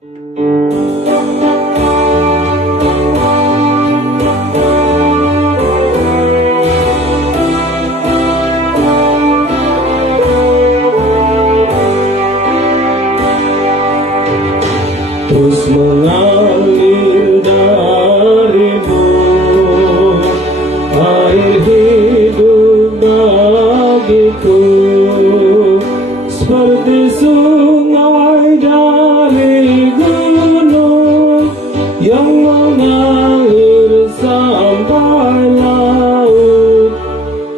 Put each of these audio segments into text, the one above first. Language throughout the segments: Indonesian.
Terus mengalir darimu air hidup bagiku, seperti sungai dari gunung yang mengalir sampai laut.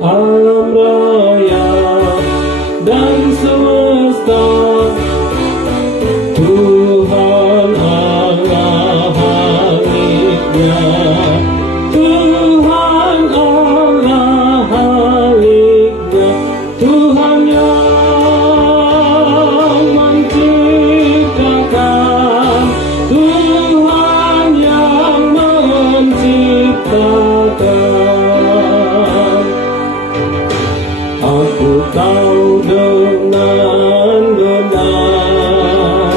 Alam raya dan semesta, Tuhan Allah Haliknya, Tuhan Allah Haliknya, Tuhan yang menciptakan, Tuhan yang menciptakan. Aku tahu dengan benar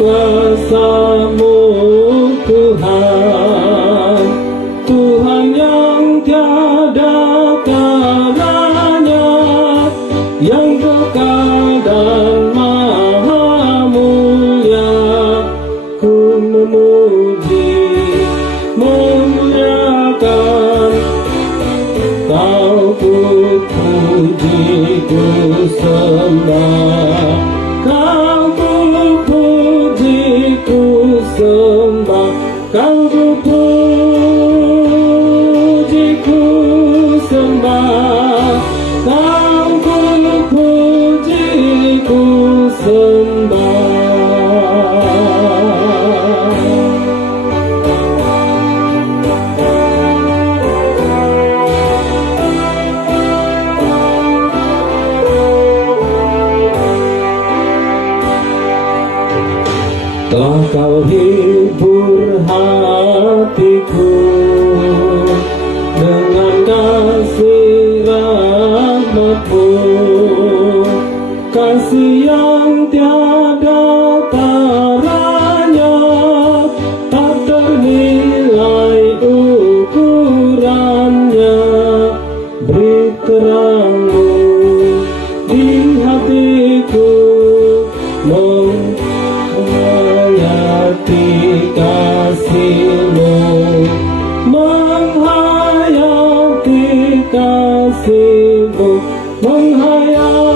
kuasa-Mu Tuhan, Tuhan yang tiada kalanya, yang kekal dan maha mulia. Ku memuji, memuliakan Kau, ku puji, ku sembah Kau, ku puji, ku sembah Kau, ku puji, ku sembah Kau, ku puji, ku sembah. Telah Kau hibur hatiku dengan kasih rahmat-Mu, kasih yang tiada taranya, tak ternilai ukurannya. Beri terang-Mu di hatiku, menghayati kasih-Mu, menghayati kasih-Mu, menghayati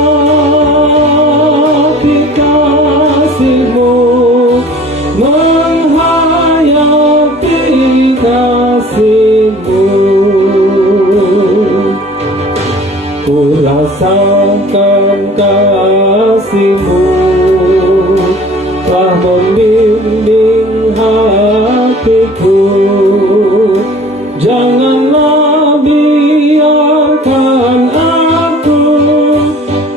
kasih-Mu, menghayati kasih-Mu. Ku rasakan kasih-Mu telah membimbing hatiku. Janganlah biarkan aku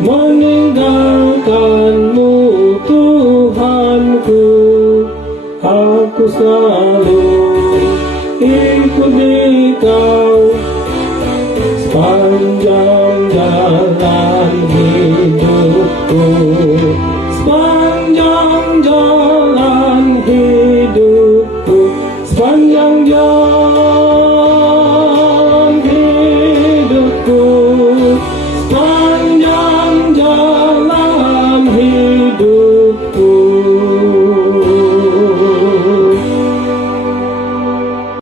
meninggalkan-Mu Tuhanku. Aku selalu ikuti Kau sepanjang jalan hidupku, sepanjang jalan